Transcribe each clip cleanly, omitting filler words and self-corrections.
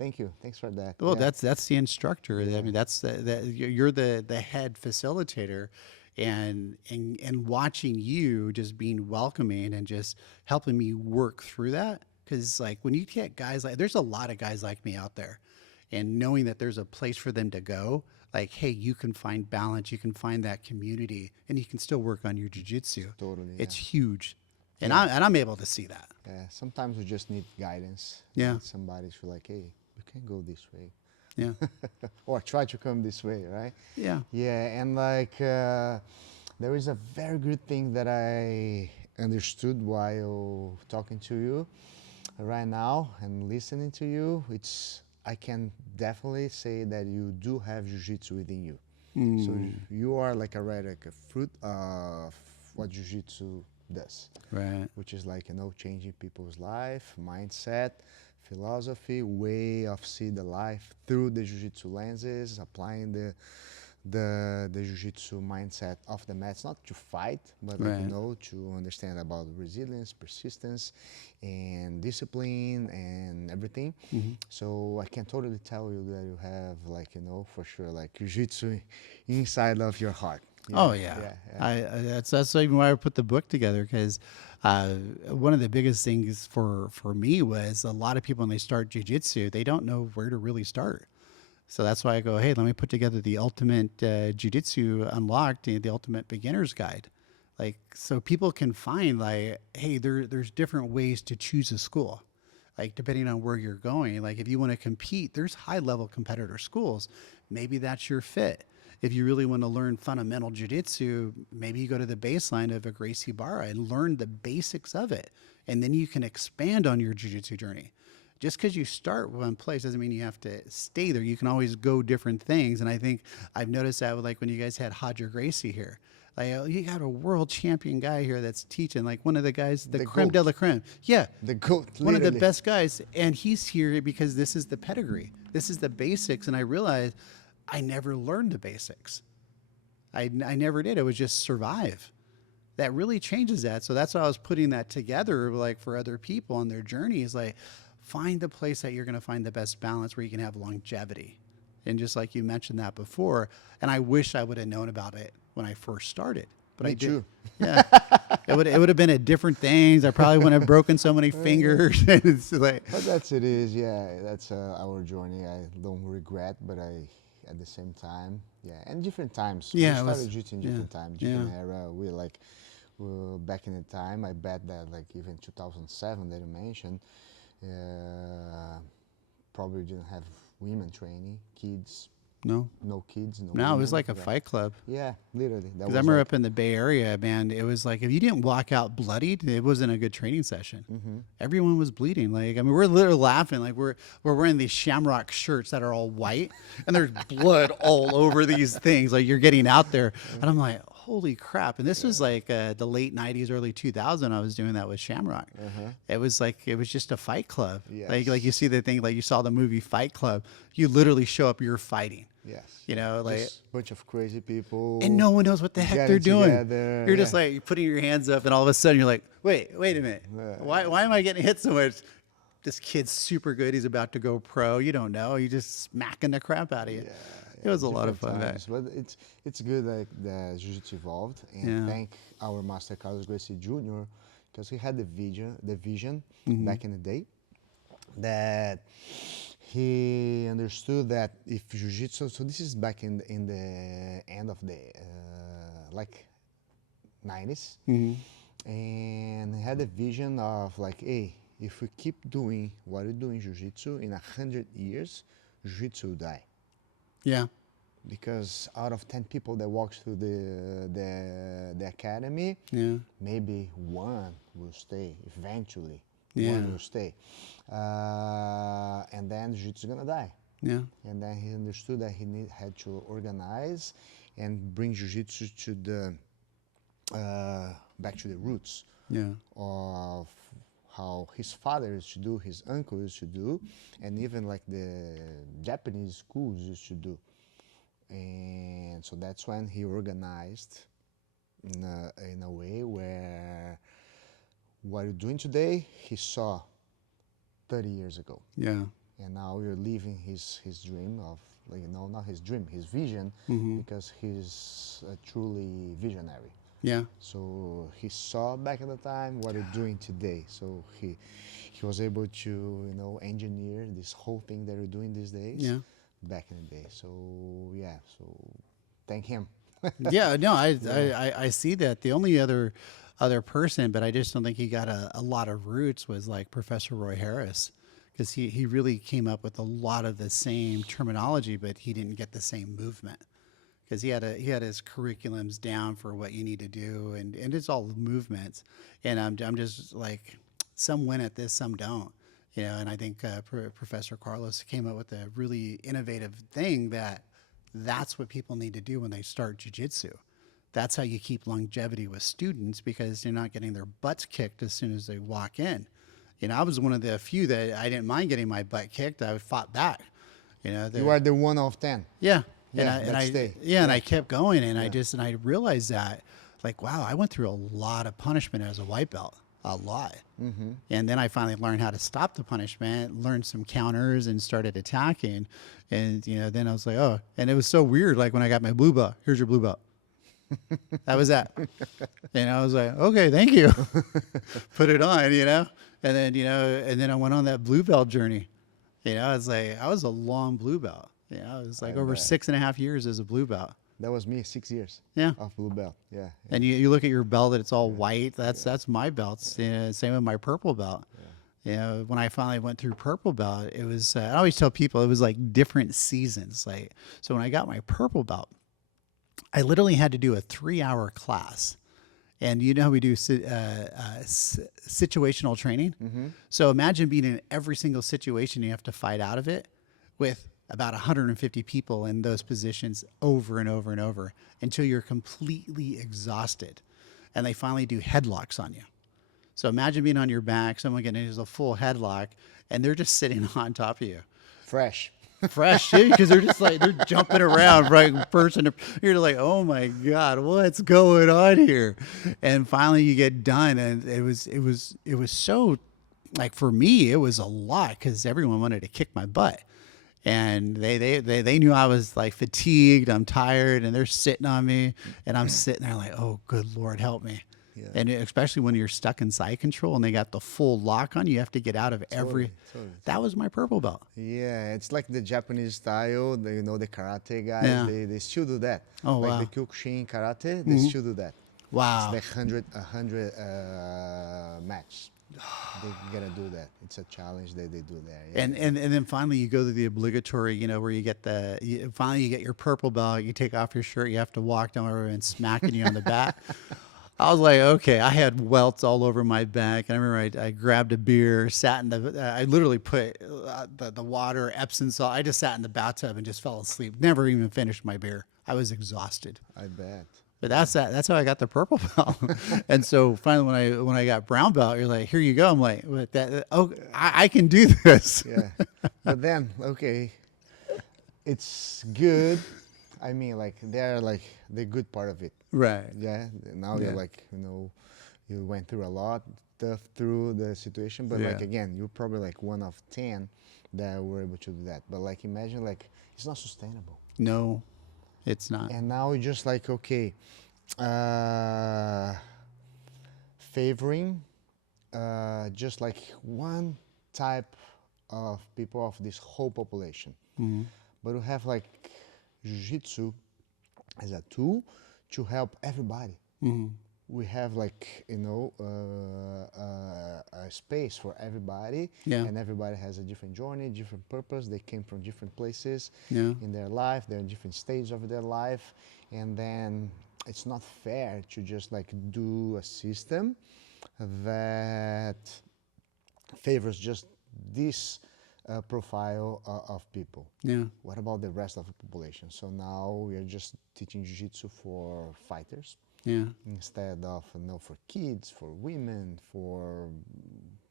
Thank you. Thanks for that. Well, Yeah. that's the instructor. I Yeah. mean, that's you're the head facilitator, and watching you just being welcoming and just helping me work through that. Because like when you get guys like, there's a lot of guys like me out there, and knowing that there's a place for them to go. Like, hey, you can find balance, you can find that community, and you can still work on your jujitsu. Totally. Yeah. It's huge, and Yeah. I'm able to see that. Yeah. Sometimes we just need guidance. We Yeah, need somebody to like, hey, you can go this way, yeah, or try to come this way, right? yeah. Yeah. And like, there is a very good thing that I understood while talking to you right now and listening to you. It's I can definitely say that you do have jiu-jitsu within you. So you are like like a fruit of what jiu-jitsu does, Right. which is like, changing people's life, mindset, philosophy, way of see the life through the jiu-jitsu lenses, applying the jiu-jitsu mindset of the mats, not to fight, but like, Right. to understand about resilience, persistence, and discipline and everything. So I can totally tell you that you have like, for sure, like jiu-jitsu inside of your heart. Oh yeah, Yeah, yeah. that's even why I put the book together, because one of the biggest things for me was a lot of people when they start jujitsu, they don't know where to really start. So that's why I go, hey, let me put together the ultimate jujitsu unlocked, the ultimate beginner's guide, like so people can find like, hey, there's different ways to choose a school, like depending on where you're going. Like if you want to compete, there's high level competitor schools. Maybe that's your fit. If you really want to learn fundamental jiu-jitsu, maybe you go to the baseline of a Gracie Barra and learn the basics of it. And then you can expand on your jiu-jitsu journey. Just because you start one place doesn't mean you have to stay there. You can always go different things. And I think I've noticed that with like when you guys had Hodger Gracie here. Like you got a world champion guy here that's teaching, like one of the guys, the creme de GOAT. la creme. Yeah, The GOAT, one of the literally. best guys, and he's here because this is the pedigree. This is the basics, and I realized I never learned the basics. I never did. It was just survive. That really changes that. So that's why I was putting that together, like for other people on their journeys. Like, find the place that you're going to find the best balance where you can have longevity. And just like you mentioned that before, and I wish I would have known about it when I first started. But Me I did. too. Yeah, it would have been a different things. I probably wouldn't have broken so many fingers. It's like, But that's it is, yeah. That's our journey. I don't regret, but at the same time, yeah. And different times. yeah, We it was, started jiu-jitsu in yeah, different times, yeah, different era. Back in the time. I bet that like even 2007 that you mentioned, probably didn't have women training, kids, no, no kids, no no, it was women. like a Yeah, fight club. yeah, literally. That Because I was remember like, up in the Bay Area, man, it was like if you didn't walk out bloodied, it wasn't a good training session. Everyone was bleeding. Like, I mean, we're literally laughing. Like we're wearing these shamrock shirts that are all white, and there's blood all over these things. Like you're getting out there, and I'm like, holy crap! And this was like the late '90s, early 2000. I was doing that with Shamrock. It was like it was just a fight club. Like Yes. you see the thing, like you saw the movie Fight Club. You literally show up, you're fighting. yes. You know, like. Just a bunch of crazy people. And no one knows what the heck getting they're doing. together, You're just yeah. like putting your hands up, and all of a sudden you're like, wait a minute. Why am I getting hit so much? This kid's super good. He's about to go pro. You don't know. You're just smacking the crap out of you. It was a lot of fun. Times, but it's good that the jiu-jitsu evolved, and Yeah. thank our master Carlos Gracie Jr. because he had the vision Mm-hmm. back in the day that he understood that if jiu-jitsu, so this is back in the end of the like 90s, and he had a vision of like, hey, if we keep doing what we do in jiu-jitsu, in 100 years, jiu-jitsu will die. Yeah. Because out of 10 people that walks through the academy, Yeah. maybe one will stay eventually. Yeah. One will stay. And then jiu-jitsu is gonna die. Yeah. And then he understood that he had to organize and bring jiu-jitsu to the back to the roots Yeah. of how his father used to do, his uncle used to do, and even like the Japanese schools used to do. And so that's when he organized in a way where what you're doing today, he saw 30 years ago. Yeah. and now you're living his dream of, like, not his dream, his vision, because he's truly visionary. Yeah. So he saw back in the time what you're doing today. So he was able to, engineer this whole thing that you're doing these days, Yeah. back in the day. So yeah, so thank him. Yeah, no, I see that. The only other person, but I just don't think he got a lot of roots, was like Professor Roy Harris, because he really came up with a lot of the same terminology, but he didn't get the same movement, because he had his curriculums down for what you need to do, and it's all movements, and I'm just like, some win at this, some don't. And I think Professor Carlos came up with a really innovative thing that's what people need to do when they start jiu-jitsu. That's how you keep longevity with students, because they're not getting their butts kicked as soon as they walk in. I was one of the few that I didn't mind getting my butt kicked. I fought back. You are the one of 10. Yeah. Yeah, and I stay. and I kept going, and I realized that, like, wow, I went through a lot of punishment as a white belt. A lot. And then I finally learned how to stop the punishment, learned some counters, and started attacking. And, then I was like, oh, and it was so weird. Like, when I got my blue belt, here's your blue belt. That was that. And I was like, okay, thank you. Put it on, And then, and then I went on that blue belt journey. I was like, I was a long blue belt. It was like over 6.5 years as a blue belt. That was me, 6 years. Yeah. Of blue belt. Yeah. And you look at your belt, that it's all white. That's my belts. Same with my purple belt. When I finally went through purple belt, it was, I always tell people, it was like different seasons. Like, so when I got my purple belt, I literally had to do a 3-hour class. And you know how we do situational training? So imagine being in every single situation, you have to fight out of it with about 150 people in those positions over and over and over until you're completely exhausted. And they finally do headlocks on you. So imagine being on your back, someone getting into a full headlock, and they're just sitting on top of you. Fresh. Fresh, because they're just like, they're jumping around, right? Person, you're like, oh my God, what's going on here? And finally you get done, and it was so, like, for me, it was a lot, because everyone wanted to kick my butt. And they knew I was, like, fatigued, I'm tired, and they're sitting on me, and I'm sitting there like, oh, good Lord, help me. Yeah. And especially when you're stuck in side control and they got the full lock on, you have to get out of every. Totally. That was my purple belt. Yeah, it's like the Japanese style. The karate guys. Yeah. They still do that. Oh, like wow. the Kyokushin karate, they still do that. Wow. It's like 100 match. They gotta do that. It's a challenge that they do there. Yeah. And then finally you go to the obligatory, where you get finally you get your purple belt. You take off your shirt. You have to walk down over and smacking you on the back. I was like, okay, I had welts all over my back. And I remember I grabbed a beer, sat in I literally put the water, Epsom salt. I just sat in the bathtub and just fell asleep. Never even finished my beer. I was exhausted. I bet. But that's how I got the purple belt. And so finally, when I got brown belt, you're like, here you go. I'm like, what, I can do this. Yeah. But then, okay, it's good. I mean, like, they're like the good part of it. Right. Yeah. Now you're like, you went through a lot, tough through the situation. But like, again, you're probably like one of 10 that were able to do that. But like, imagine, like, it's not sustainable. No, it's not. And now you're just like, okay, favoring just like one type of people of this whole population. But we have like Jiu-Jitsu as a tool to help everybody. We have like, a space for everybody, and everybody has a different journey, different purpose. They came from different places in their life. They're in different stages of their life. And then it's not fair to just like do a system that favors just this profile of people. Yeah. What about the rest of the population? So now we are just teaching jiu-jitsu for fighters. Yeah. Instead of for kids, for women, for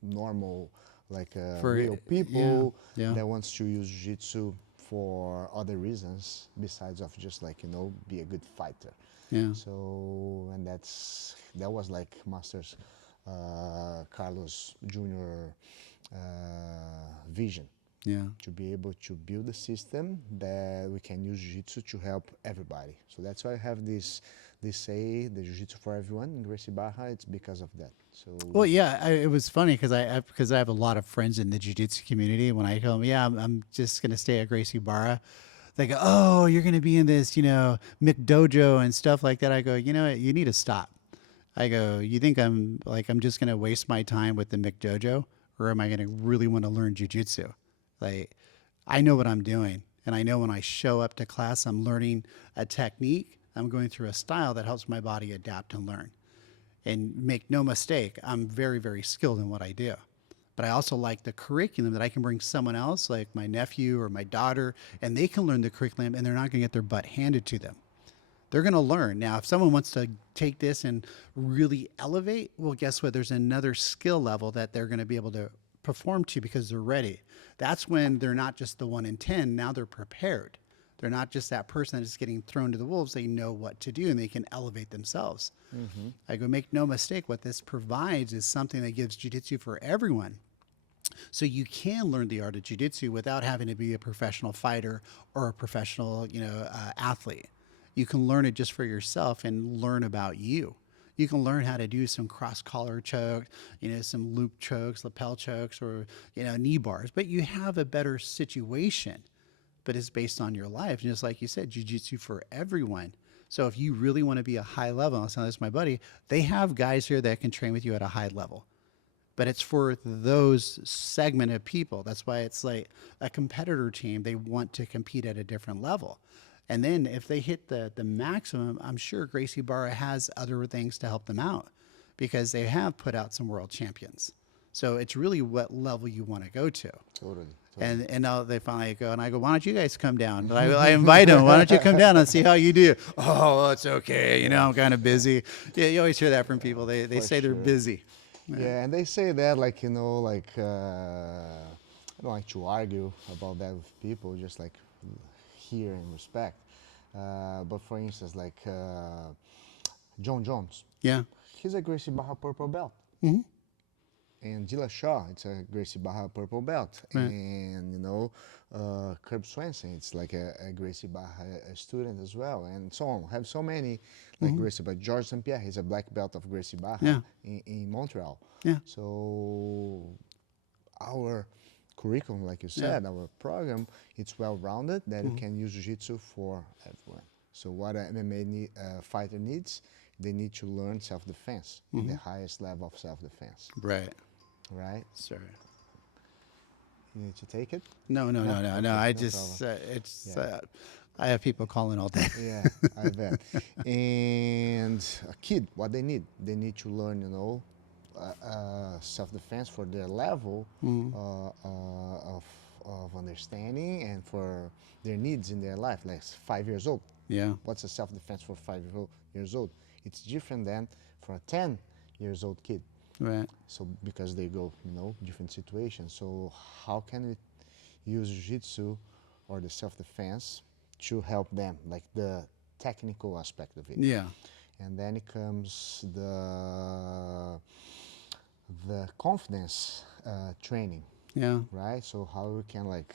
normal, like For real people yeah. that wants to use jiu-jitsu for other reasons besides of just like be a good fighter. Yeah. So and that was like Masters Carlos Jr. Vision. Yeah. to be able to build a system that we can use jiu-jitsu to help everybody. So that's why I have this say, the jiu-jitsu for everyone in Gracie Barra. It's because of that. So Well, yeah, it was funny because I have a lot of friends in the jiu-jitsu community. When I tell them, yeah, I'm just gonna stay at Gracie Barra, they go, oh, you're gonna be in this, McDojo and stuff like that. I go, you know what, you need to stop. I go, you think I'm just gonna waste my time with the McDojo, or am I gonna really want to learn jiu-jitsu? Like, I know what I'm doing, and I know when I show up to class, I'm learning a technique. I'm going through a style that helps my body adapt and learn. And make no mistake, I'm very, very skilled in what I do. But I also like the curriculum that I can bring someone else, like my nephew or my daughter, and they can learn the curriculum and they're not going to get their butt handed to them. They're going to learn. Now, if someone wants to take this and really elevate, well, guess what? There's another skill level that they're going to be able to perform to because they're ready. That's when they're not just the 1 in 10. Now they're prepared. They're not just that person that's getting thrown to the wolves. They know what to do and they can elevate themselves. Mm-hmm. I go, make no mistake, what this provides is something that gives jiu-jitsu for everyone. So you can learn the art of jiu-jitsu without having to be a professional fighter or a professional, athlete. You can learn it just for yourself and learn about you. You can learn how to do some cross-collar chokes, some loop chokes, lapel chokes, or, knee bars. But you have a better situation. But it's based on your life. And just like you said, jiu-jitsu for everyone. So if you really want to be a high level, I'll tell this my buddy, they have guys here that can train with you at a high level. But it's for those segment of people. That's why it's like a competitor team. They want to compete at a different level. And then if they hit the maximum, I'm sure Gracie Barra has other things to help them out because they have put out some world champions. So it's really what level you want to go to. Totally. And now they finally go, and I go, why don't you guys come down? But I invite them. Why don't you come down and see how you do? Oh, it's okay. I'm kind of busy. Yeah, you always hear that from people. They say they're busy. Yeah, and they say that I don't like to argue about that with people, just like hear and respect. But for instance, like John Jones. Yeah. He's a Gracie Barra purple belt. Mm-hmm. And Dillashaw, it's a Gracie Barra purple belt. Right. And, Herb Swenson, it's like a Gracie Barra student as well. And so on. Have so many like Gracie, but George St. Pierre, he's a black belt of Gracie Barra in Montreal. Yeah. So our curriculum, like you said, our program, it's well-rounded that you can use jiu-jitsu for everyone. So what an MMA fighter needs, they need to learn self-defense, the highest level of self-defense. Right. Right? Sorry. You need to take it? No. Okay, I no just, I have people calling all day. Yeah, I bet. And a kid, what they need to learn, self-defense for their level of understanding and for their needs in their life, like 5 years old. Yeah. What's a self-defense for 5 years old? It's different than for a 10 years old kid. Right. So because they go, different situations. So how can we use jiu-jitsu or the self-defense to help them, like the technical aspect of it? Yeah. And then it comes the confidence training. Yeah. Right? So how we can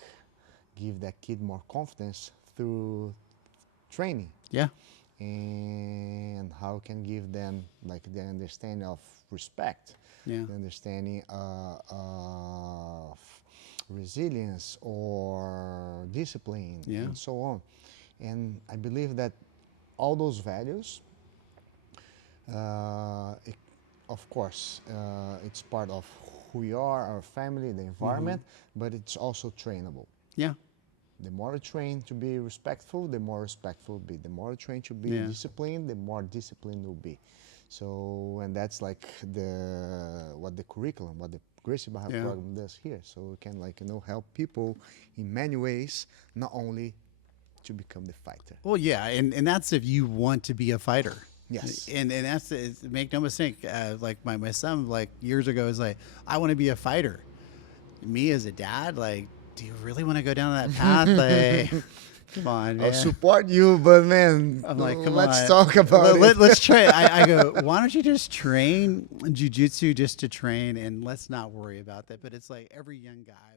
give that kid more confidence through training. Yeah. And how can give them the understanding of respect, Yeah. the understanding of resilience or discipline, and so on. And I believe that all those values, of course, it's part of who we are, our family, the environment, but it's also trainable. Yeah. The more you train to be respectful, the more respectful will be. The more you train to be disciplined, the more disciplined will be. So, and that's what the curriculum, what the Gracie Barra program does here. So we can help people in many ways, not only to become the fighter. Well, yeah, and that's if you want to be a fighter. Yes. And that's, make no mistake, like my son, years ago, was like, I want to be a fighter. Me as a dad, do you really want to go down that path? Come on, man. I'll support you, but man, I'm like, let's talk about it. Let's try. I go, why don't you just train jiu-jitsu just to train, and let's not worry about that. But it's like every young guy